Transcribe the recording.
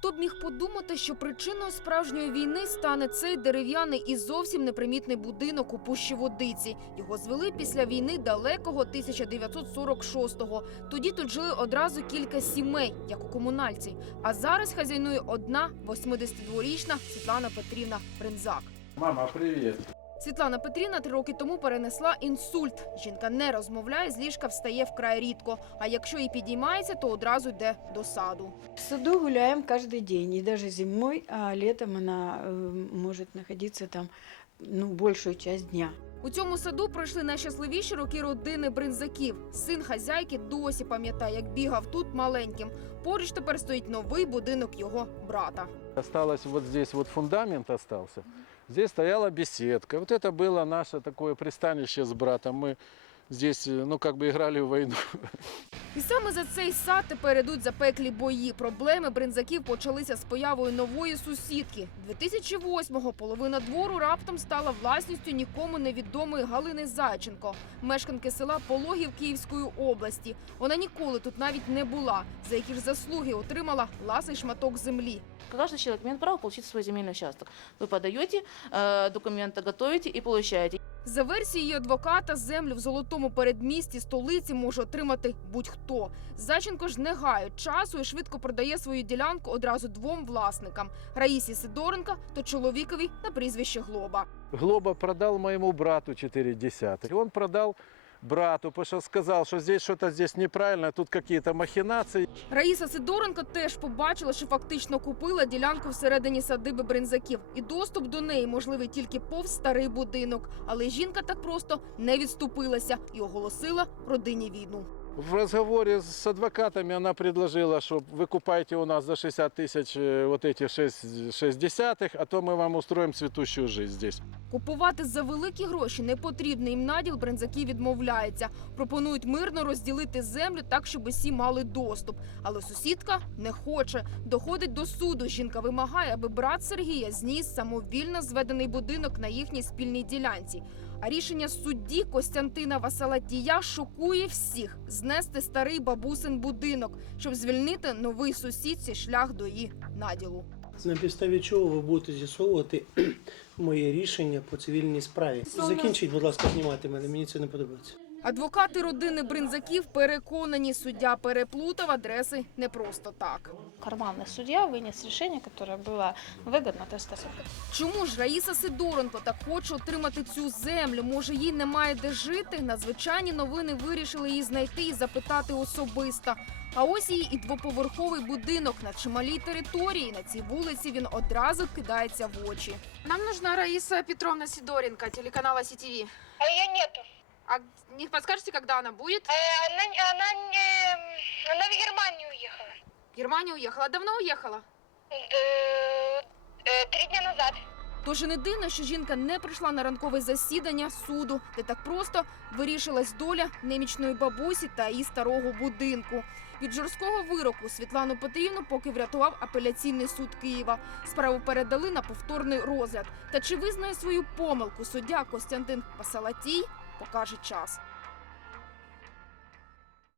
Хто б міг подумати, що причиною справжньої війни стане цей дерев'яний і зовсім непримітний будинок у пущі водиці. Його звели після війни далекого 1946-го. Тоді тут жили одразу кілька сімей, як у комунальці. А зараз хазяйнує одна 82-річна Світлана Петрівна Брензак. Мама, привет. Світлана Петрівна три роки тому перенесла інсульт. Жінка не розмовляє, з ліжка встає вкрай рідко. А якщо і підіймається, то одразу йде до саду. В саду гуляем каждый день, и даже зимой, а летом она э, может находиться там ну, большую часть дня. У цьому саду пройшли найщасливіші роки родини бринзаків. Син хазяйки досі пам'ятає, як бігав тут маленьким. Поруч тепер стоїть новий будинок його брата. Осталось вот здесь вот фундамент остался. Здесь стояла беседка. Вот это было наше такое пристанище с братом. Мы здесь, э, ну, как бы играли в войну. І саме за цей сад тепер ідуть запеклі бої. Проблеми бринзаків почалися з появою нової сусідки. 2008-го половина двору раптом стала власністю нікому невідомої Галини Зайченко, мешканки села Пологів Київської області. Вона ніколи тут навіть не була. За які ж заслуги отримала ласий шматок землі. Каждый человек имеет право получить свой земельный участок. Вы подаете, э, документы готовите и получаете. За версією адвоката, землю в золотому передмісті столиці може отримати будь-хто. Заченко ж не гає часу і швидко продає свою ділянку одразу двом власникам Раїсі Сидоренка та чоловікові на прізвище Глоба. Глоба продав моєму брату 4 десятки. Він он продал брату, потому что сказал, что здесь что-то здесь неправильно, тут какие-то махинации. Раїса Сидоренко теж побачила, що фактично купила ділянку всередині садиби бринзаків, і доступ до неї можливий тільки повз старий будинок. Але жінка так просто не відступилася і оголосила родині війну. В разговоре с адвокатами она предложила, что вы купаете у нас за 60 тысяч э, вот эти 6, 6 десятых, а то мы вам устроим цветущую жизнь здесь. Купувати за великі гроші непотрібний їм наділ брензаки відмовляється. Пропонують мирно розділити землю так, щоб усі мали доступ. Але сусідка не хоче. Доходить до суду. Жінка вимагає, аби брат Сергія зніс самовільно зведений будинок на їхній спільній ділянці. А рішення судді Костянтина Васалатія шокує всіх знести старий бабусин будинок, щоб звільнити новий сусідці шлях до її наділу. На підставі чого ви будете з'ясовувати моє рішення по цивільній справі? Закінчіть, будь ласка, знімати мене. Мені це не подобається. Адвокати родини бринзаків переконані, суддя переплутав адреси не просто так. карманный судья вынес решение, которое было выгодно, так сказать. Чому ж Раїса Сидоренко так хоче отримати цю землю? Може, їй немає де жити? Надзвичайні новини вирішили її знайти і запитати особисто. А ось її і двоповерховий будинок на чималій території. На цій вулиці він одразу кидається в очі. Нам нужна Раїса Петровна Сидоренко, телеканала СТВ. А ее нету. А не подскажете, когда она будет? Э, она, она, не, она в Германию уехала. В Германию уехала. Давно уехала? Э, э, Три дня назад. Тож і не дивно, що жінка не прийшла на ранкове засідання суду, де так просто вирішилась доля немічної бабусі та її старого будинку. Від жорсткого вироку Світлану Петрівну поки врятував апеляційний суд Києва. Справу передали на повторний розгляд. Та чи визнає свою помилку суддя Костянтин Пасалатій, Покаже час.